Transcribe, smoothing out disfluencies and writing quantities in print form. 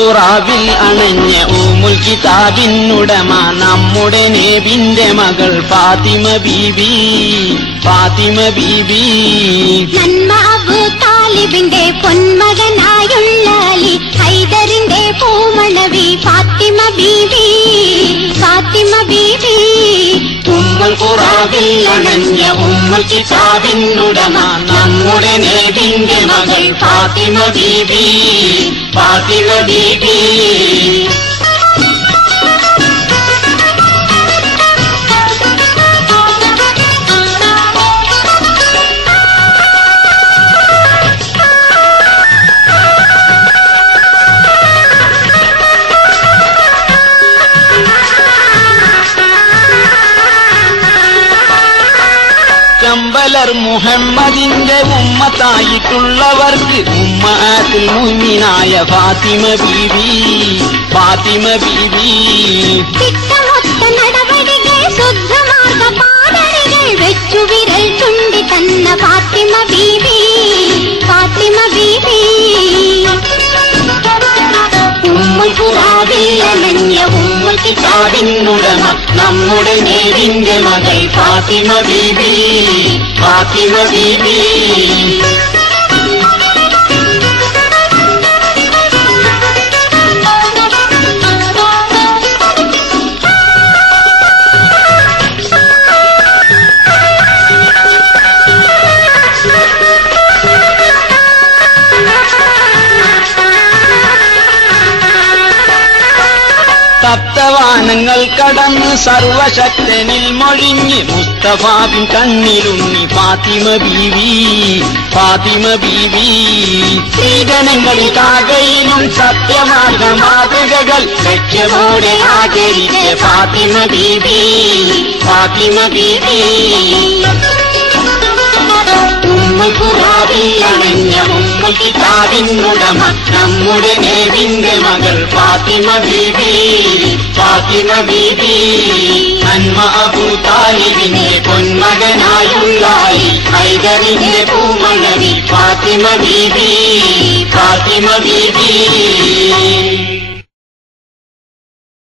ഖുറാവിൽ അണഞ്ഞ ഉമ്മുൽ കിതാബിനുടമ നമ്മുടെ നബിന്റെ മകൾ ഫാത്തിമ ബീബി. ഫാത്തിമ ബീബി നന്മ അബൂ താലിബിന്റെ പൊന്മകനായുള്ള അലി ഹൈദറിന്റെ പൂമണവി ഫാത്തിമ ബീബി. ഫാത്തിമ ബീബി ഉമ്മുൽ ഖുറാവിൽ അണഞ്ഞ ഉമ്മുൽ കിതാബിനുടമ നമ്മുടെ നബിന്റെ മകൾ ഫാത്തിമ ബീബി. ഫാത്തിമ ബീബി കമ്പലർ മുഹമ്മദിന്റെ ഉമ്മത്തായിട്ടുള്ളവർക്ക് ഉമ്മത്തുൽ മുഅ്മിനായ ഫാത്തിമ ബീബി. ഫാത്തിമ ബീബി തിട്ടമൊത്ത നടപടികൾ ശുദ്ധമാർഗ പാതകൾ വെച്ചു വിരൽ ചുണ്ടി തന്ന ഫാത്തിമ ബീബി. ഫാത്തിമ ബീബി ഉമ്മുൽ ഖുറാവിൽ അണഞ്ഞ ഉമ്മുൽ കിതാബിനുടമ നമ്മുടെ നബിന്റെ മകൾ ഫാത്തിമ ബീബി. ഫാത്തിമ ബീബി സപ്തവാനങ്ങൾ കടന്ന് സർവശക്തനിൽ മൊഴിഞ്ഞ് മുസ്തഫാബിൻ കണ്ണിലുണ്ണി ഫാത്തിമ ബീവി. ഫാത്തിമ ബീവി സ്ത്രീജനങ്ങളിൽ കാകയിലും സത്യമാർഗ മാതൃകകൾ ലക്ഷ്യമോടെ ആചരിച്ച ഫാത്തിമ ബീബി. ഫാത്തിമ ബീബി ഉമ്മുൽ ഖുറാവിൽ അണഞ്ഞ ഉമ്മുൽ കിതാബിനുടമ നമ്മുടെ നബിന്റെ മകൾ ഫാത്തിമ ബീബി. ഫാത്തിമ ബീബി നന്മ അബൂ താലിബിന്റെ പൊന്മകനായുള്ള അലി ഹൈദറിന്റെ പൂമണവി ഫാത്തിമ ബീബി. ഫാത്തിമ ബീബി